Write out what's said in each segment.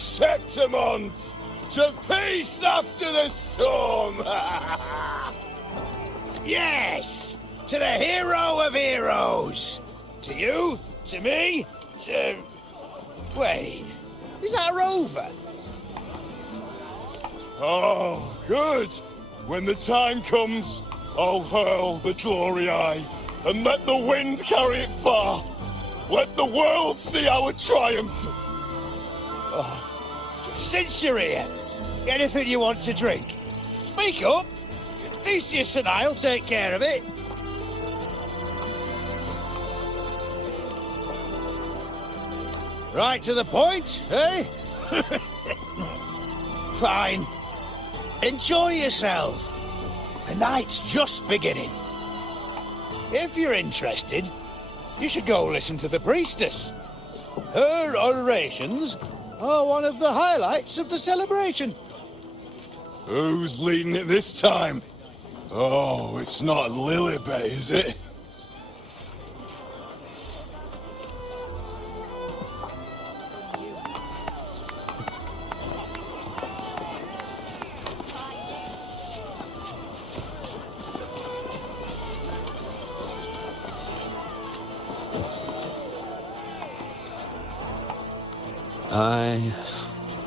Septimons! To peace after the storm! Yes! To the hero of heroes! To you, to me, to... Wait, is that a rover? Oh, good! When the time comes, I'll hurl the glory eye, and let the wind carry it far! Let the world see our triumph! Since you're here, anything you want to drink? Speak up! Theseus and I'll take care of it. Right to the point, eh? Fine. Enjoy yourself. The night's just beginning. If you're interested, you should go listen to the priestess. Her orations are one of the highlights of the celebration. Who's leading it this time? Oh, it's not Lilibet, is it?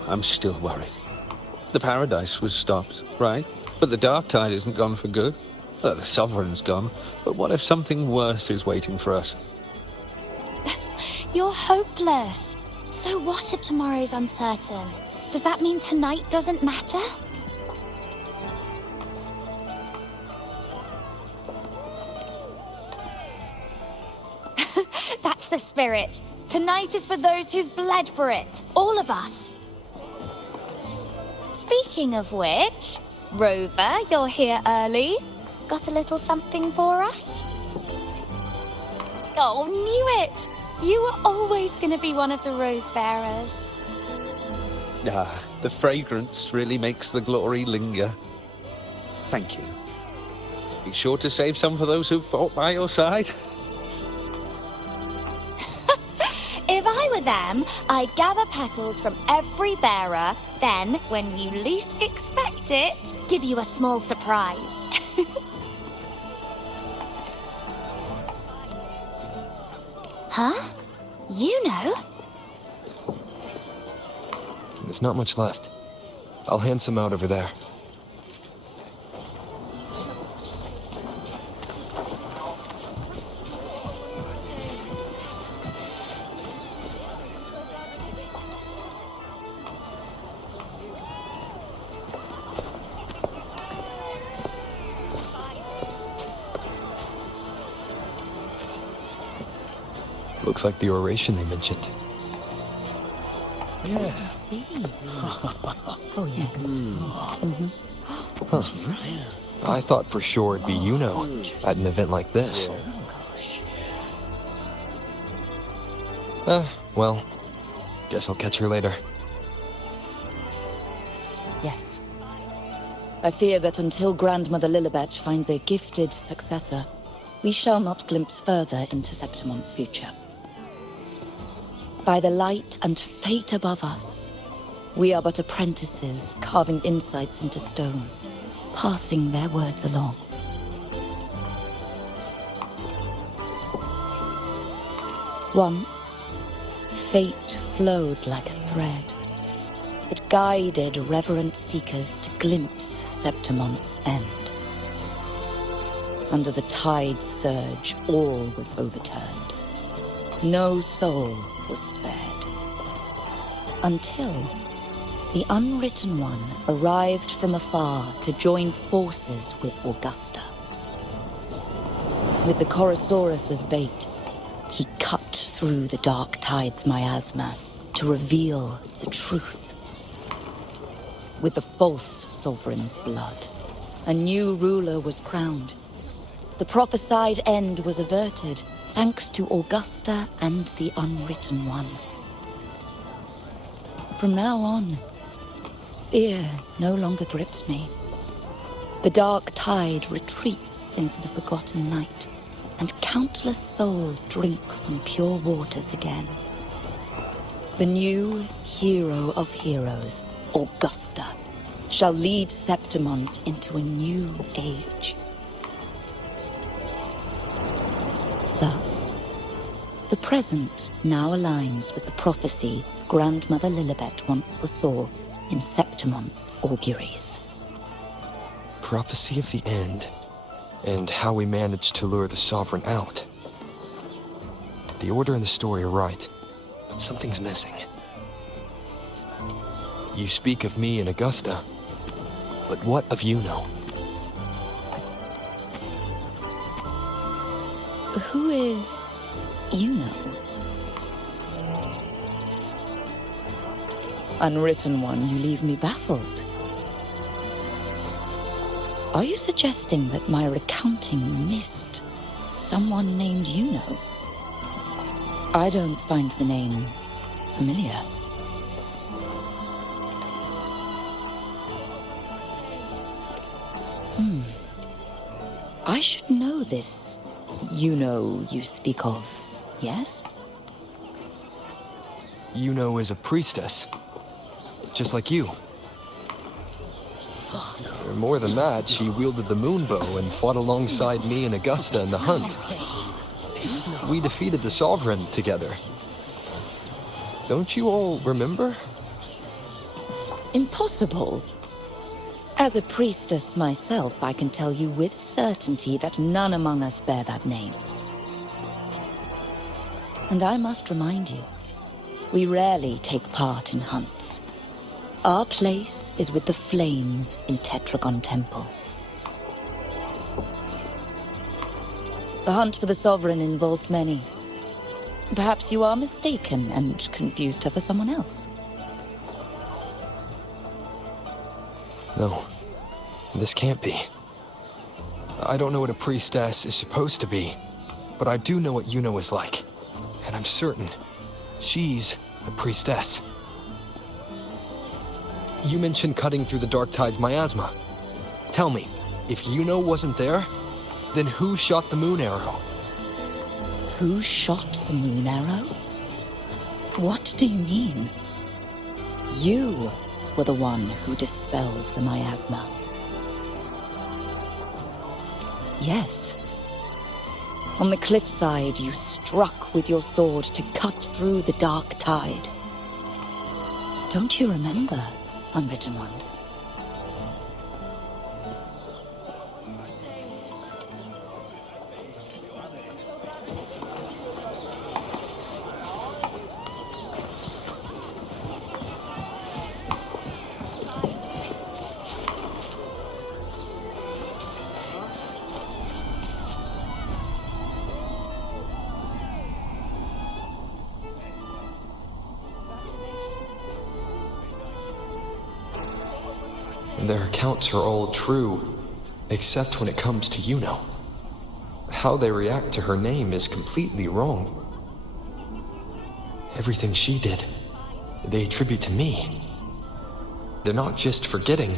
I'm still worried. The paradise was stopped, right? But the dark tide isn't gone for good. The sovereign's gone. But what if something worse is waiting for us? You're hopeless. So what if tomorrow's uncertain? Does that mean tonight doesn't matter? That's the spirit. Tonight is for those who've bled for it. All of us. Speaking of which, Rover, you're here early. Got a little something for us? Oh, knew it! You were always going to be one of the rose bearers. The fragrance really makes the glory linger. Thank you. Be sure to save some for those who fought by your side. If I were them, I'd gather petals from every bearer, then, when you least expect it, give you a small surprise. Huh? You know? There's not much left. I'll hand some out over there. Looks like the oration they mentioned. Yeah. I see. Oh, yes. Huh. She's right. I thought for sure it'd be at an event like this. Oh, gosh. Well, guess I'll catch her later. Yes. I fear that until Grandmother Lilibet finds a gifted successor, we shall not glimpse further into Septimon's future. By the light and fate above us, we are but apprentices carving insights into stone, passing their words along. Once, fate flowed like a thread. It guided reverent seekers to glimpse Septimon's end. Under the tide's surge, all was overturned. No soul was spared. Until the Unwritten One arrived from afar to join forces with Augusta. With the Chorosaurus as bait, he cut through the dark tide's miasma to reveal the truth. With the false sovereign's blood, a new ruler was crowned. The prophesied end was averted, thanks to Augusta and the Unwritten One. From now on, fear no longer grips me. The dark tide retreats into the forgotten night, and countless souls drink from pure waters again. The new hero of heroes, Augusta, shall lead Septimont into a new age. Thus, the present now aligns with the prophecy Grandmother Lilibet once foresaw in Septimont's auguries. Prophecy of the end, and how we managed to lure the Sovereign out. The order and the story are right, but something's missing. You speak of me and Augusta, but what of Yuno? Who is Yuno? Unwritten one, you leave me baffled. Are you suggesting that my recounting missed someone named Yuno? I don't find the name familiar. I should know this Yuno you speak of, yes? Yuno is a priestess, just like you. More than that, she wielded the moon bow and fought alongside me and Augusta in the hunt. We defeated the Sovereign together. Don't you all remember? Impossible. As a priestess myself, I can tell you with certainty that none among us bear that name. And I must remind you, we rarely take part in hunts. Our place is with the flames in Tetragon Temple. The hunt for the Sovereign involved many. Perhaps you are mistaken and confused her for someone else. No, this can't be. I don't know what a priestess is supposed to be, but I do know what Yuno is like. And I'm certain she's a priestess. You mentioned cutting through the Dark Tide's miasma. Tell me, if Yuno wasn't there, then who shot the moon arrow? Who shot the moon arrow? What do you mean? You were the one who dispelled the miasma. Yes. On the cliffside, you struck with your sword to cut through the Dark Tide. Don't you remember, Unwritten One? Their accounts are all true, except when it comes to Yuno. How they react to her name is completely wrong. Everything she did, they attribute to me. They're not just forgetting.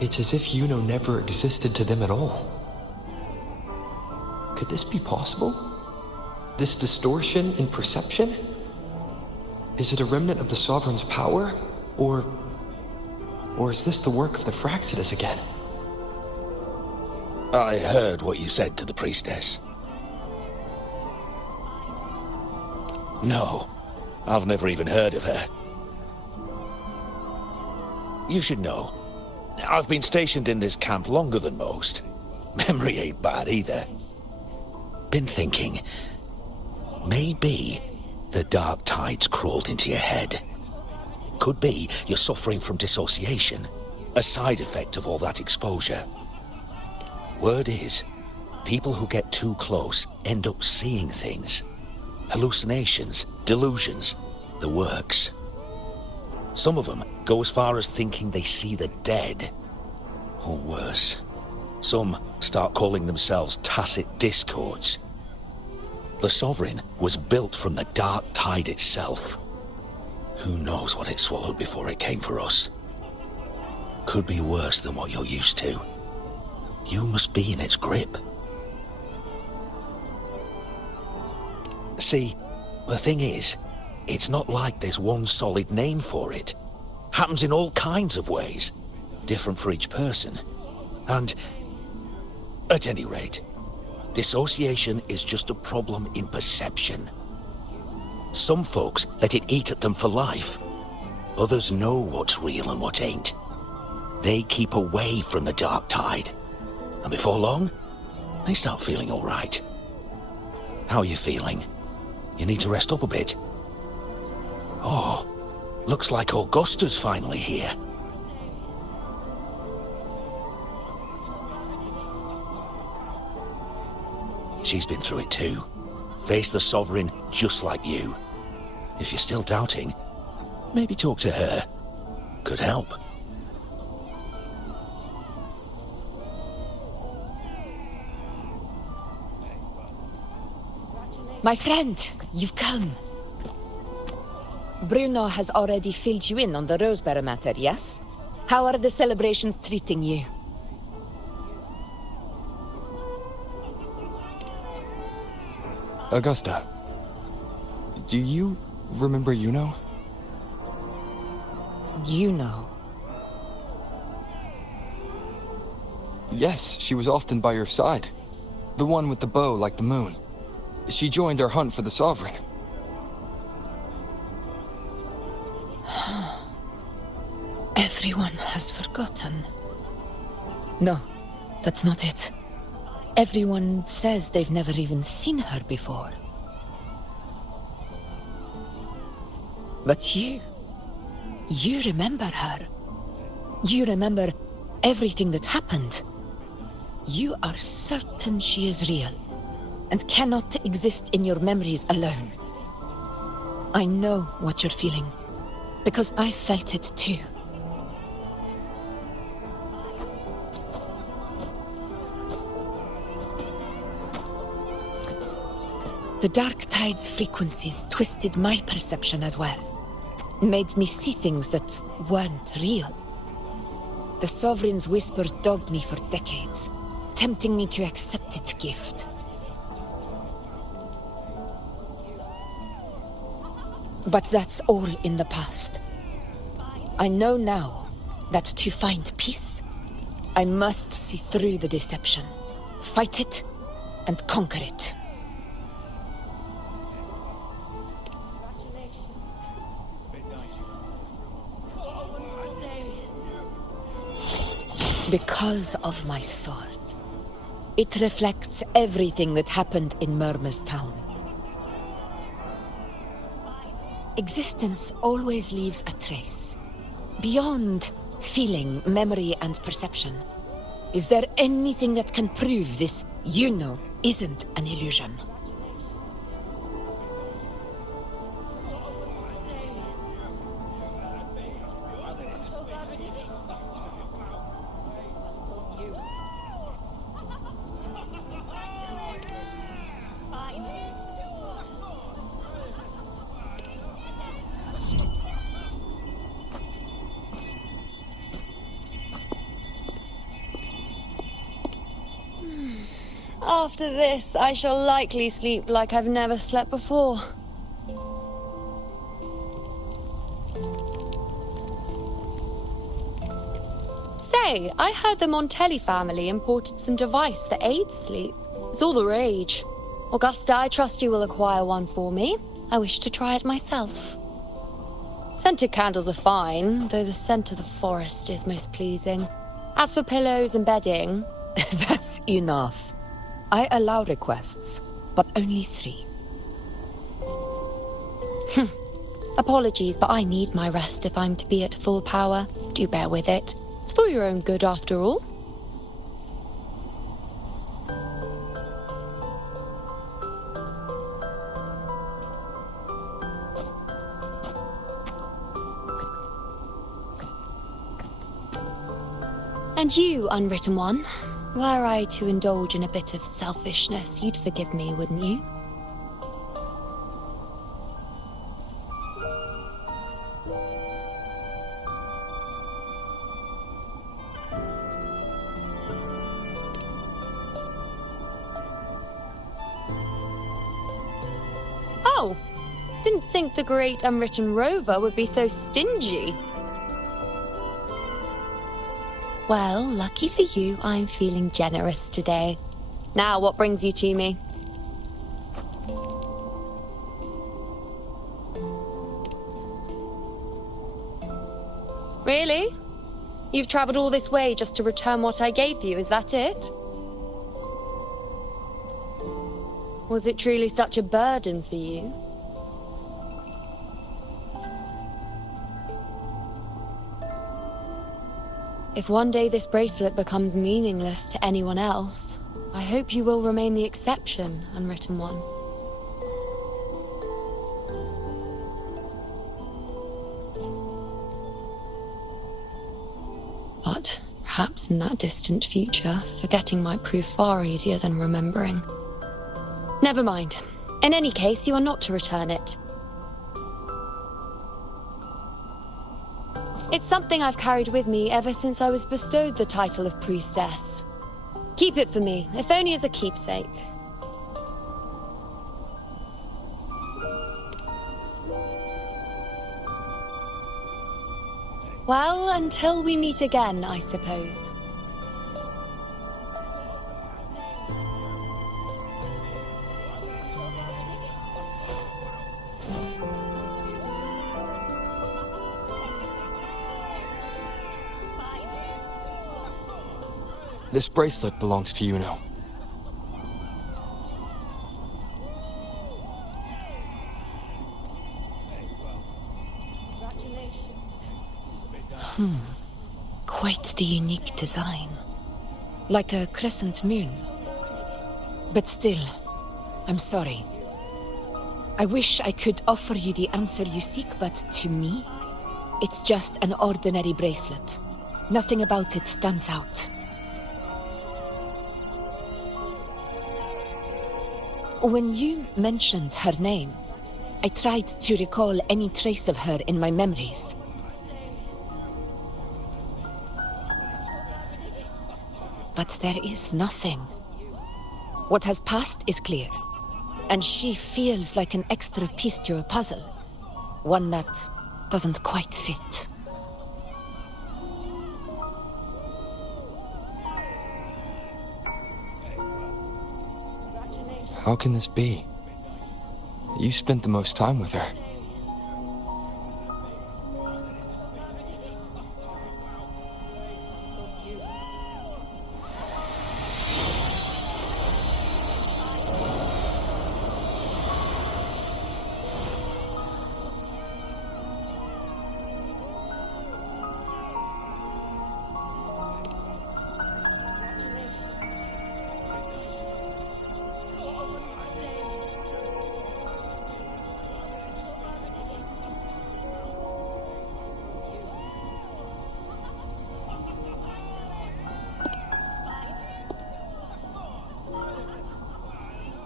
It's as if Yuno never existed to them at all. Could this be possible? This distortion in perception? Is it a remnant of the Sovereign's power, or is this the work of the Fraxidus again? I heard what you said to the priestess. No, I've never even heard of her. You should know, I've been stationed in this camp longer than most. Memory ain't bad either. Been thinking, maybe the Dark Tide's crawled into your head. Could be you're suffering from dissociation, a side effect of all that exposure. Word is, people who get too close end up seeing things. Hallucinations, delusions, the works. Some of them go as far as thinking they see the dead. Or worse, some start calling themselves tacit discords. The Sovereign was built from the Dark Tide itself. Who knows what it swallowed before it came for us? Could be worse than what you're used to. You must be in its grip. See, the thing is, It's not like there's one solid name for it. Happens in all kinds of ways, different for each person. And, at any rate, dissociation is just a problem in perception. Some folks let it eat at them for life. Others know what's real and what ain't. They keep away from the dark tide. And before long, they start feeling all right. How are you feeling? You need to rest up a bit. Oh, looks like Augusta's finally here. She's been through it too. Faced the Sovereign just like you. If you're still doubting, maybe talk to her. Could help. My friend, you've come. Bruno has already filled you in on the Rosebearer matter, yes? How are the celebrations treating you? Augusta, do you remember Yuno? You know. Yes, she was often by your side. The one with the bow like the moon. She joined our hunt for the Sovereign. Everyone has forgotten. No, that's not it. Everyone says they've never even seen her before. But you remember her. You remember everything that happened. You are certain she is real, and cannot exist in your memories alone. I know what you're feeling, because I felt it too. The Dark Tide's frequencies twisted my perception as well. Made me see things that weren't real. The Sovereign's whispers dogged me for decades, tempting me to accept its gift. But that's all in the past. I know now that to find peace, I must see through the deception, fight it, and conquer it. Because of my sword. It reflects everything that happened in Murma's town. Existence always leaves a trace. Beyond feeling, memory, and perception. Is there anything that can prove this, you know, isn't an illusion? After this, I shall likely sleep like I've never slept before. Say, I heard the Montelli family imported some device that aids sleep. It's all the rage. Augusta, I trust you will acquire one for me. I wish to try it myself. Scented candles are fine, though the scent of the forest is most pleasing. As for pillows and bedding... That's enough. I allow requests, but only 3. Apologies, but I need my rest if I'm to be at full power. Do bear with it. It's for your own good, after all. And you, unwritten one, were I to indulge in a bit of selfishness, you'd forgive me, wouldn't you? Oh, Didn't think the great unwritten rover would be so stingy. Well, lucky for you, I'm feeling generous today. Now, what brings you to me? Really? You've traveled all this way just to return what I gave you, is that it? Was it truly such a burden for you? If one day this bracelet becomes meaningless to anyone else, I hope you will remain the exception, unwritten one. But perhaps in that distant future, forgetting might prove far easier than remembering. Never mind. In any case, you are not to return it. It's something I've carried with me ever since I was bestowed the title of priestess. Keep it for me, if only as a keepsake. Well, until we meet again, I suppose. This bracelet belongs to Yuno. Quite the unique design. Like a crescent moon. But still, I'm sorry. I wish I could offer you the answer you seek, but to me, it's just an ordinary bracelet. Nothing about it stands out. When you mentioned her name, I tried to recall any trace of her in my memories. But there is nothing. What has passed is clear, and she feels like an extra piece to a puzzle, one that doesn't quite fit. How can this be? You spent the most time with her.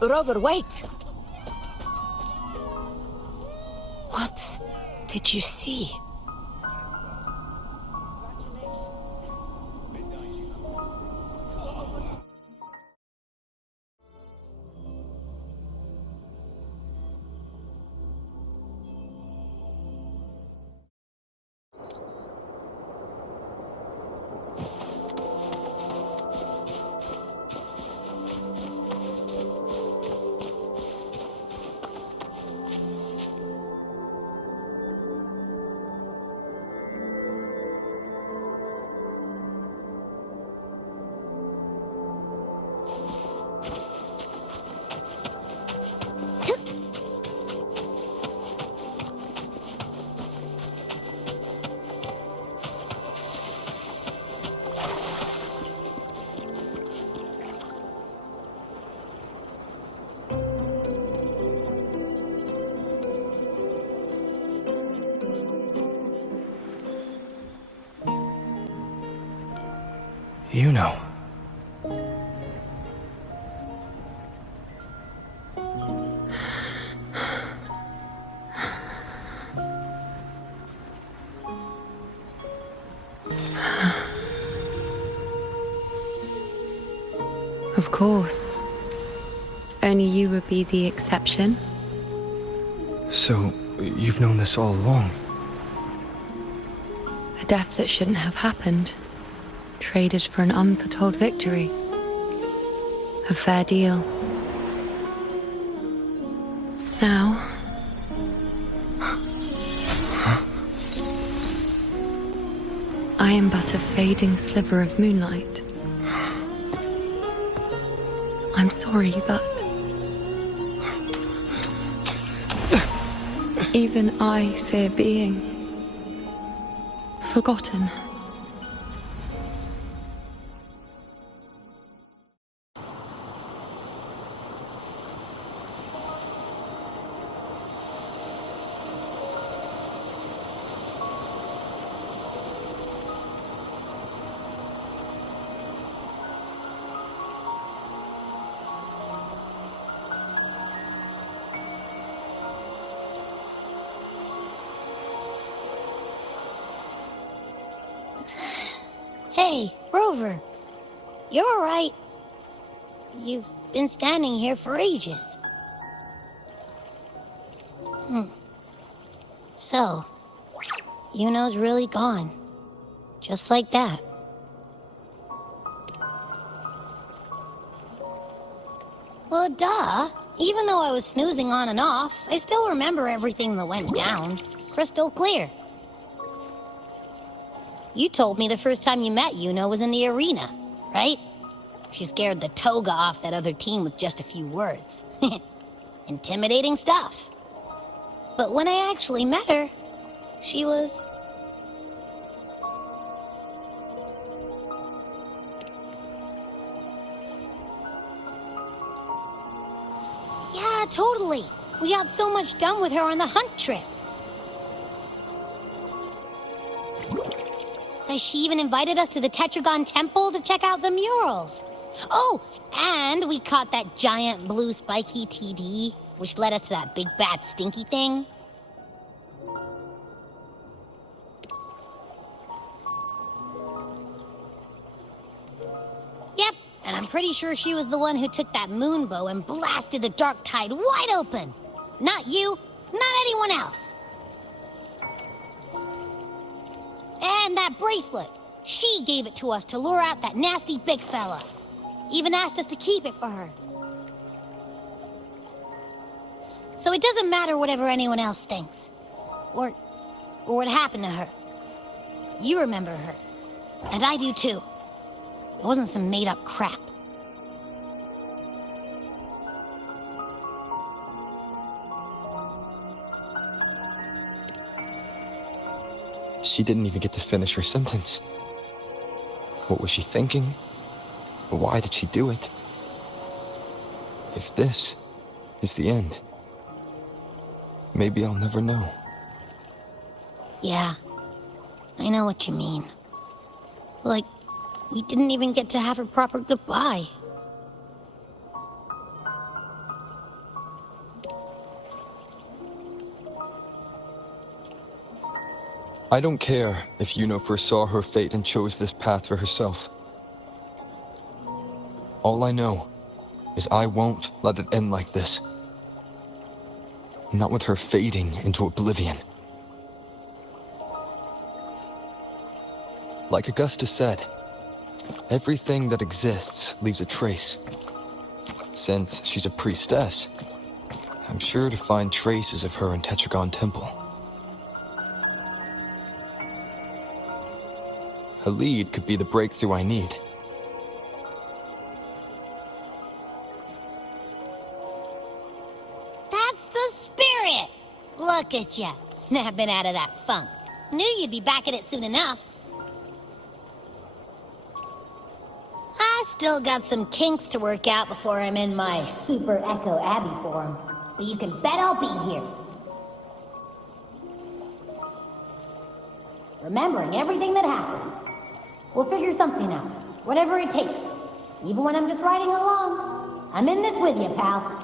Rover, wait! What did you see? Yuno. Of course. Only you would be the exception. So, you've known this all along? A death that shouldn't have happened. Traded for an unforetold victory. A fair deal. Now... I am but a fading sliver of moonlight. I'm sorry, but... even I fear being... forgotten. Hey, Rover. You're all right. You've been standing here for ages. So, Yuno's really gone. Just like that. Well, duh. Even though I was snoozing on and off, I still remember everything that went down. Crystal clear. You told me the first time you met Yuno was in the arena, right? She scared the toga off that other team with just a few words. Intimidating stuff. But when I actually met her, she was... Yeah, totally. We got so much done with her on the hunt trip. She even invited us to the Tetragon Temple to check out the murals. Oh, and we caught that giant blue spiky TD, which led us to that big bad stinky thing. Yep, and I'm pretty sure she was the one who took that moon bow and blasted the dark tide wide open. Not you, not anyone else. And that bracelet. She gave it to us to lure out that nasty big fella. Even asked us to keep it for her. So it doesn't matter whatever anyone else thinks. Or what happened to her. You remember her. And I do too. It wasn't some made-up crap. She didn't even get to finish her sentence. What was she thinking? Why did she do it? If this is the end, maybe I'll never know. Yeah, I know what you mean. Like, we didn't even get to have a proper goodbye. I don't care if Yuno foresaw her fate and chose this path for herself. All I know is I won't let it end like this. Not with her fading into oblivion. Like Augusta said, everything that exists leaves a trace. Since she's a priestess, I'm sure to find traces of her in Tetragon Temple. Her lead could be the breakthrough I need. That's the spirit! Look at ya, snapping out of that funk. Knew you'd be back at it soon enough. I still got some kinks to work out before I'm in my Super Echo Abbey form. But you can bet I'll be here. Remembering everything that happens. We'll figure something out, whatever it takes. Even when I'm just riding along. I'm in this with you, pal.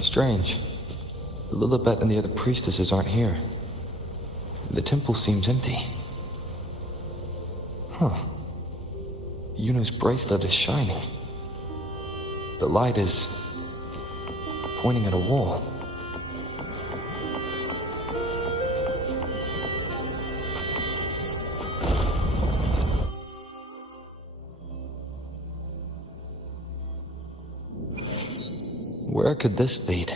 Strange. Lilibet and the other priestesses aren't here. The temple seems empty. Huh. Yuno's bracelet is shining. The light is pointing at a wall. Where could this lead?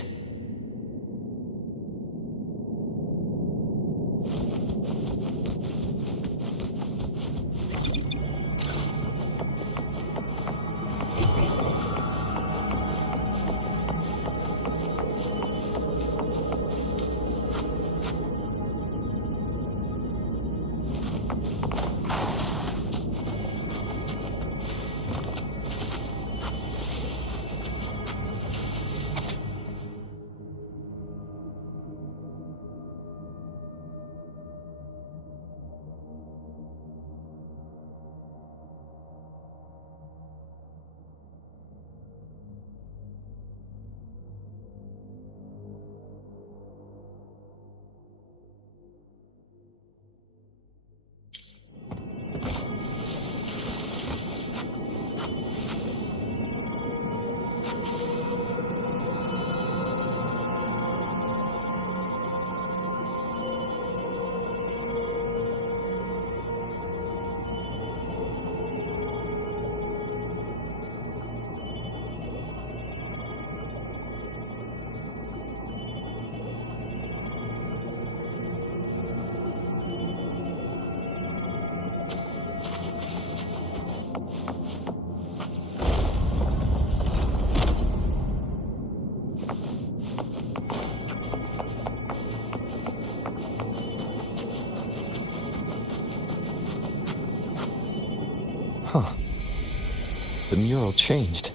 Huh. The mural changed.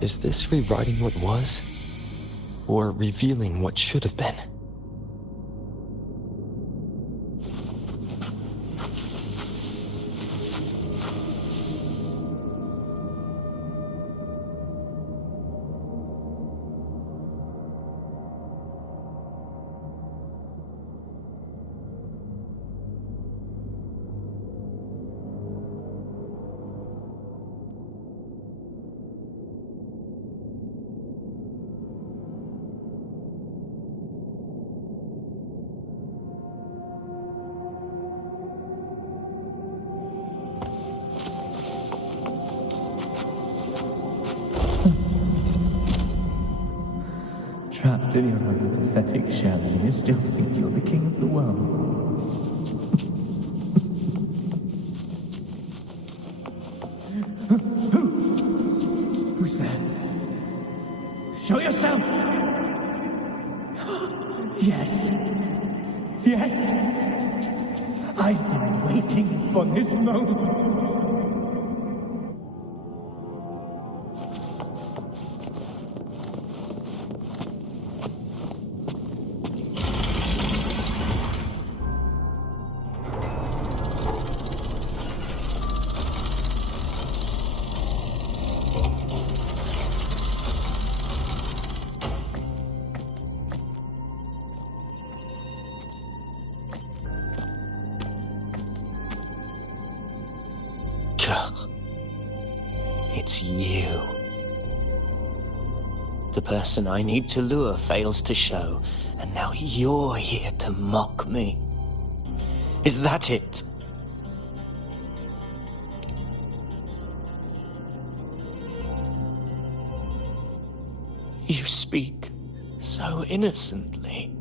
Is this rewriting what was? Or revealing what should have been? Trapped in your own pathetic shell, and you still think you're the king of the world. Show yourself! Yes. Yes. I've been waiting for this moment. It's you. The person I need to lure fails to show, and now you're here to mock me. Is that it? You speak so innocently,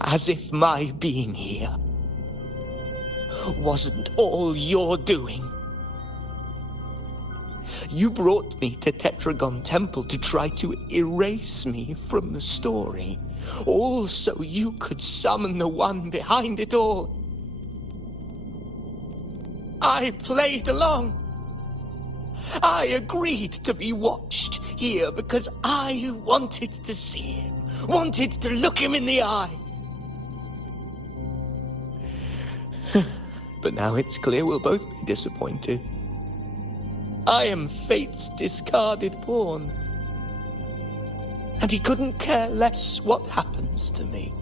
as if my being here wasn't all you're doing. You brought me to Tetragon Temple to try to erase me from the story, all so you could summon the one behind it all. I played along. I agreed to be watched here because I wanted to see him, wanted to look him in the eye. But now it's clear we'll both be disappointed. I am fate's discarded pawn. And he couldn't care less what happens to me.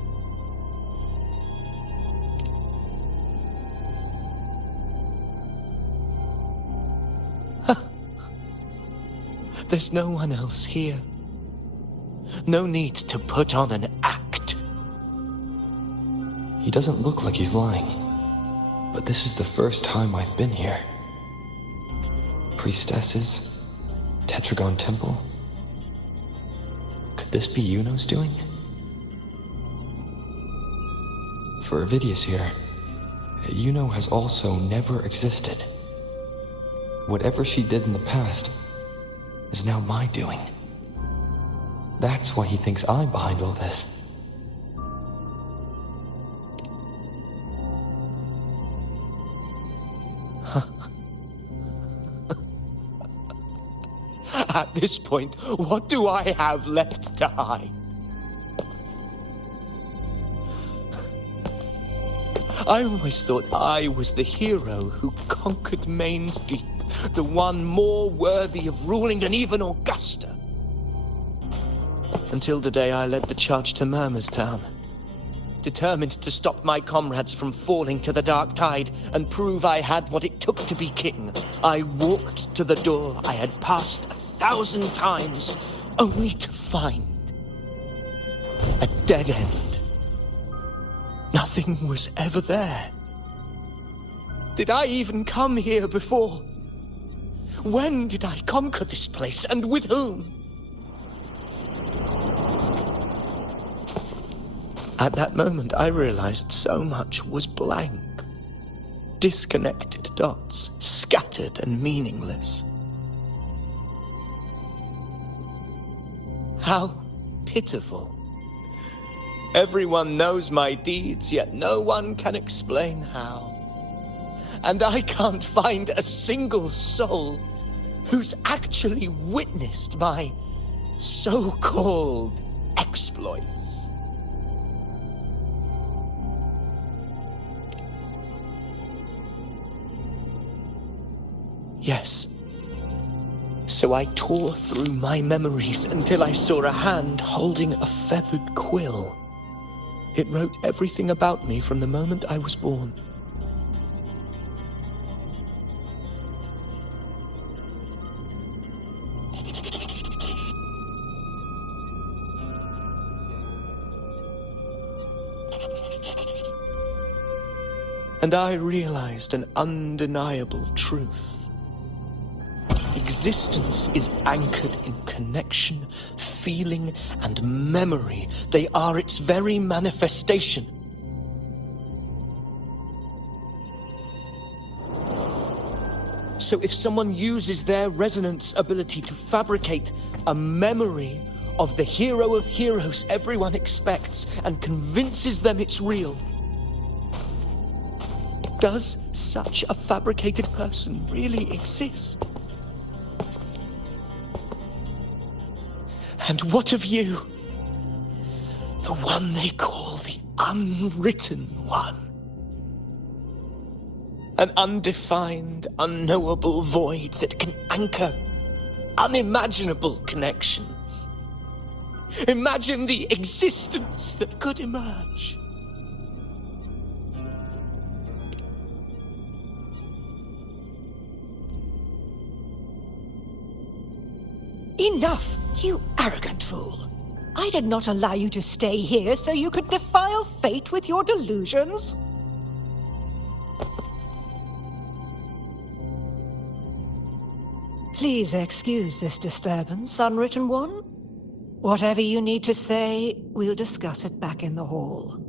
There's no one else here. No need to put on an act. He doesn't look like he's lying. But this is the first time I've been here. Priestesses? Tetragon Temple? Could this be Yuno's doing? For Avidius here, Yuno has also never existed. Whatever she did in the past is now my doing. That's why he thinks I'm behind all this. At this point, what do I have left to hide? I always thought I was the hero who conquered Main's Deep, the one more worthy of ruling than even Augusta. Until the day I led the charge to Murmur's Town. Determined to stop my comrades from falling to the dark tide and prove I had what it took to be king, I walked to the door I had passed 1,000 times, only to find a dead end. Nothing was ever there. Did I even come here before? When did I conquer this place, and with whom? At that moment, I realized so much was blank. Disconnected dots, scattered and meaningless. How pitiful. Everyone knows my deeds, yet no one can explain how. And I can't find a single soul who's actually witnessed my so-called exploits. Yes. So I tore through my memories until I saw a hand holding a feathered quill. It wrote everything about me from the moment I was born. And I realized an undeniable truth. Existence is anchored in connection, feeling, and memory. They are its very manifestation. So if someone uses their resonance ability to fabricate a memory of the hero of heroes everyone expects and convinces them it's real, does such a fabricated person really exist? And what of you? The one they call the Unwritten One. An undefined, unknowable void that can anchor unimaginable connections. Imagine the existence that could emerge. Enough, you arrogant fool. I did not allow you to stay here so you could defile fate with your delusions. Please excuse this disturbance, Unwritten One. Whatever you need to say, we'll discuss it back in the hall.